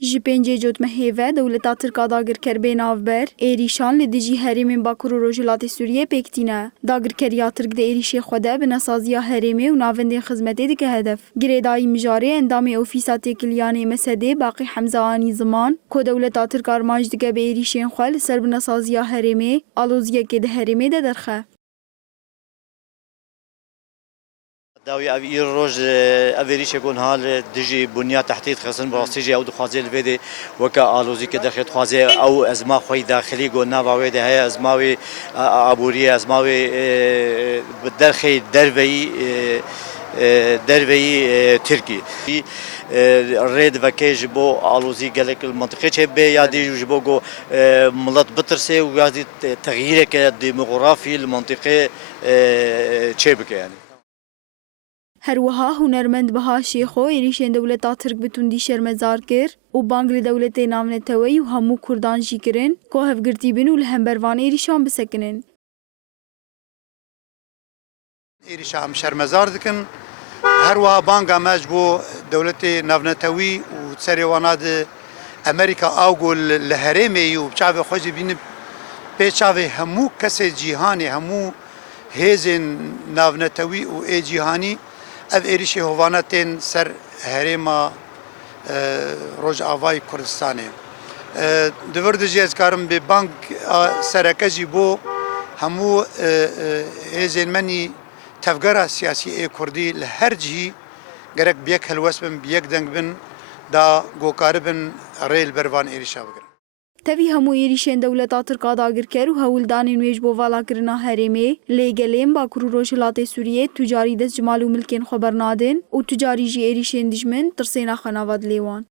Ji pêncê cotmehê dewleta Tirka dagirker navber êrîşan li dijî herêmên Bakur û Rojhilatê Sûriyê pêktîne. Dagirkeriya Tirk di êrişê xwe de bi nesaziya herêmê û navendên xizmetê dike hedef. Girêdayî mijarê endamê Ofîsa Têkiliyanê Mesedê Baqî Hemza Anî ziman ku dewleta Tirk armanc dike bi êrişên xwe li ser bi nesaziya herêmê aloziyekê di herêmê de derxe. داوی اوی روز اوریش کن حال دیجی بنیاد تحتیت خسن براستی او دخوازی الویدی وکا آلوزی که دخلت خوازی او ازما خوی داخلی گو نواوی ده های ازماوی عبوری ازماوی درخی دروی ترکی رید وکی جبو آلوزی گلک المنطقه چه به یادی جبو گو ملت بترسه و یادی تغییر که دموغرافی المنطقه چه بکه یعنی هەروەها هونەرمەند بەها شێخۆ ێریشên dewleta Tirk bi tundî şermezar kir û bang li dewletê navneteweyî û hemû Kurdan jî kirin ku hevgirtî bin û li hembervan êrîşan bisekinin. êrîşa em şermezar dikin. Her wiha banga me ji bo dewletê navnetewî û serê wana di Amerîka aw got li herêmê û çavê xwe jî bînin pê çavê hemû kesê cîhanê hemû hêzên navnetewî û ê cîhanî ev êrişê hovana tên ser herêma Rojavayê Kurdistanê. Di vir de jî ez karim bê bang sereke jî bo hemû hêzên menî tevgera siyasî ê Kurdî li her cihî gerek bi yek helwest bin bi yek deng bin da gokaribin rê li ber van êrişa bigirin. Tevî hemû êrişên dewleta Tirka dagirker û hewildanên wê ji bo valakirina herêmê lê gelên Bakur û Rojhilatê Sûriyê tucarî destcimal û milkên xwe bernadin û tucarî jî êrişên dijmin tirsêna xwe nava dilê wan.